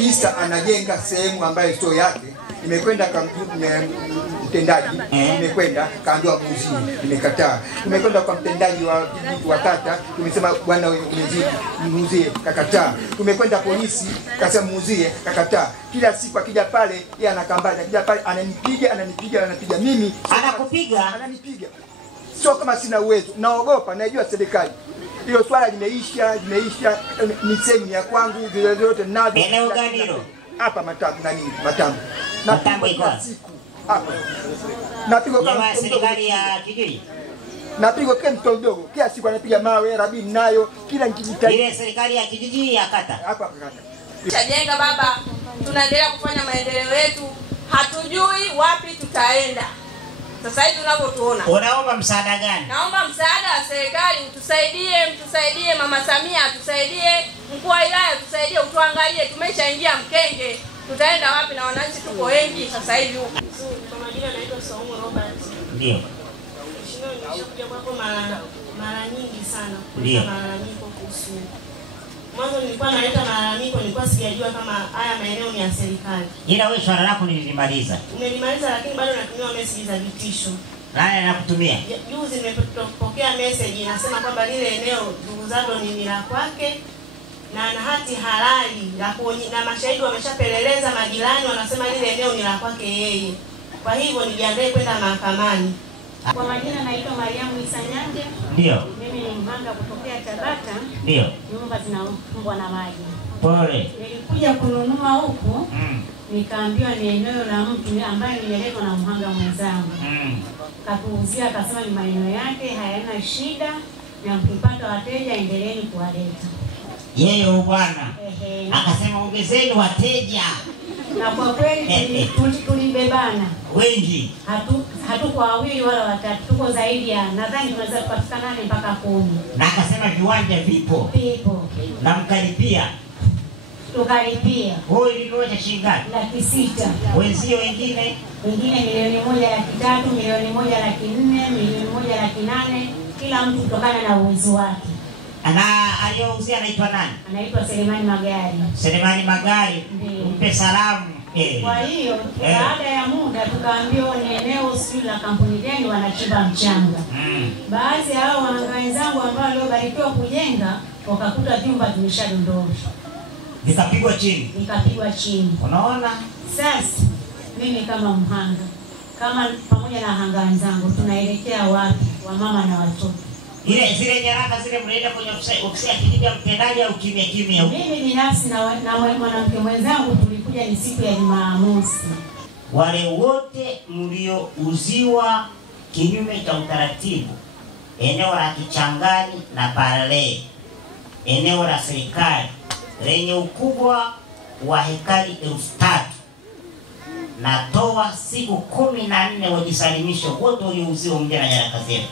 kisa anajenga sehemu ambayo sio yake. Nimekwenda kwa mtendaji, nimekwenda kaambiwa muuzie, nimekataa. Tumekwenda kwa mtendaji wa kata, tumesema bwana muuzie, kakataa. Tumekwenda polisi, kasema muuzie, kakataa. Kila siku akija pale yeye anakambaza, akija pale ananipiga mimi. Ananipiga. Sio kama sina uwezo, naogopa, najua serikali. Hilo swala limeisha, ni sehemu ya kwangu, vile vyote navyo. Eneo gani hilo? Hapa Matambo iko siku hapa. Napigwa kama serikali ya kijiji. Napigwa kama mtoto mdogo. Kila siku anapiga mawe, rabini nayo, kila nikijitahidi. Ile serikali ya kijiji ya kata. Hapa kata. Tunajenga baba, tunaendelea kufanya maendeleo yetu. Hatujui wapi tutaenda. Sasa hivi tunavyotuona. Unaomba msaada gani? Naomba msaada wa serikali, mtusaidie Mama Samia, tusaidie mkuu wa wilaya, tusaidie, utuangalie, tumeshaingia mkenge. Tutaenda wapi na wananchi tuko wengi sasa hivi huko. Kwa majina naitwa Saumu Robert. Ndio. Nimeshakuja kwako mara nyingi sana. Ndio. Malalamiko kuhusu. Mwanzo nilikuwa naleta malalamiko, nilikuwa sijajua kama haya maeneo ni ya serikali. Ila wewe swala lako nilimaliza. Nimelimaliza lakini bado natumia message za vitisho. Nani anakutumia? Juzi nimepokea message inasema kwamba lile eneo ndugu zangu ni la kwake na ana hati halali na mashahidi wameshapeleleza, majirani wanasema lile eneo ni la kwake yeye. Kwa hivyo nijiandae kwenda mahakamani. Kwa majina naitwa Mariamu Isanyange. Ndio. Mimi ni mhanga kutokea Tabata. Ndio. Nyumba zinakumbwa na maji. Pole. Nilikuja kununua huku. Nikaambiwa ni eneo la mtu ambaye nimeletwa na mhanga mwenzangu. Kapuuzia, akasema ni maeneo yake, hayana shida na mkipata wateja endeleeni kuwaleta. Yeye bwana akasema ongezeni wateja. Na kwa kweli tulibebana wengi. Hatuko wawili wala watatu, tuko zaidi ya nadhani tunaweza kupatikana mpaka 10. Na akasema viwanja vipo. Na mkalipia. Tukalipia. Wewe ilinunua shilingi ngapi? 600,000. Wenzio wengine milioni 1,300,000, milioni 1,400,000, milioni 1,800,000, kila mtu kutokana na uwezo wake. Ana aliyouzia anaitwa nani? Anaitwa Selemani Magari. Selemani Magari. Mpe salamu. Kwa hiyo baada ya muda tukaambiwa ni eneo sio la kampuni gani wanachimba mchanga. Baadhi ya hao wahanga wenzangu ambao waliobarikiwa kujenga wakakuta vyumba vimeshadondoshwa. Vikapigwa chini. Unaona? Sasa mimi kama mhanga, kama pamoja na wahanga wenzangu tunaelekea wapi, wa mama na watoto? Zile nyaraka zile mnaenda kwenye ofisi ya kijiji ya mtendaji au kimya huko? Mimi binafsi na mwanamke mwenzangu tulikuja ni siku ya Jumamosi. Wale wote mliouziwa kinyume cha utaratibu, eneo la Kichangani na Pale, eneo la serikali lenye ukubwa wa hekari 3,000, natoa siku 14 wajisalimishe wote waliouziwa mjana nyaraka zenu.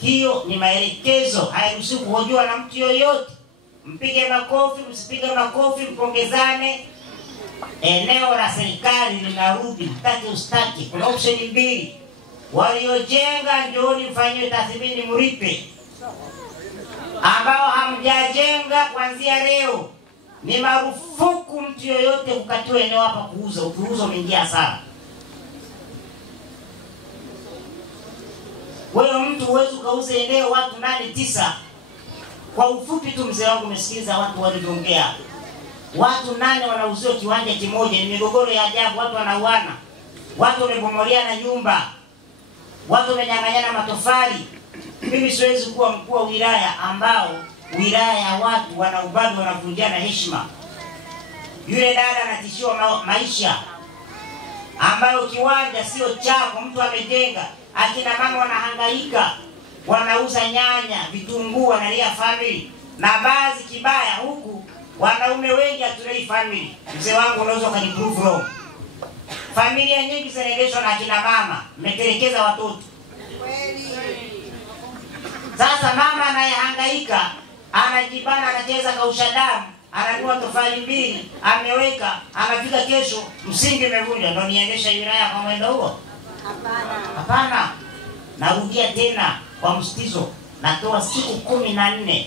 Hiyo ni maelekezo, hairuhusiwi kuhojiwa na mtu yoyote. Mpige makofi, msipige makofi, mpongezane. Eneo la serikali linarudi, mtaki ustaki. Kuna option 2. Waliojenga njooni mfanywe tathmini mlipe. Ambao hamjajenga kuanzia leo ni marufuku mtu yoyote kukatiwa eneo hapa kuuza. Ukiuza umeingia sana. Wewe mtu uweze ukauza eneo watu 8-9. Kwa ufupi tu mzee wangu umesikiza watu waliongea. Watu 8 wanauziwa kiwanja kimoja, ni migogoro ya ajabu, watu wanauana. Watu wamebomoleana nyumba. Watu wamenyang'anyana matofali. Mimi siwezi kuwa mkuu wa wilaya ambao wilaya ya watu wanaubado wanavunjana heshima. Yule dada anatishiwa maisha ambayo kiwanja sio chako, mtu amejenga. Akina mama wanahangaika, wanauza nyanya, vitunguu, wanalia family. Na baadhi kibaya huku wanaume wengi hatulei family. Mzee wangu unaweza kuniprove wrong. Familia nyingi zinaendeshwa na akina mama, mmetelekeza watoto. Sasa mama anayehangaika, anajibana, anacheza kausha damu, ananua tofali 2, ameweka, anafika kesho msingi umevunja, ndio niendesha wilaya kwa mwendo huo? Hapana. Narudia tena kwa msitizo, natoa siku 14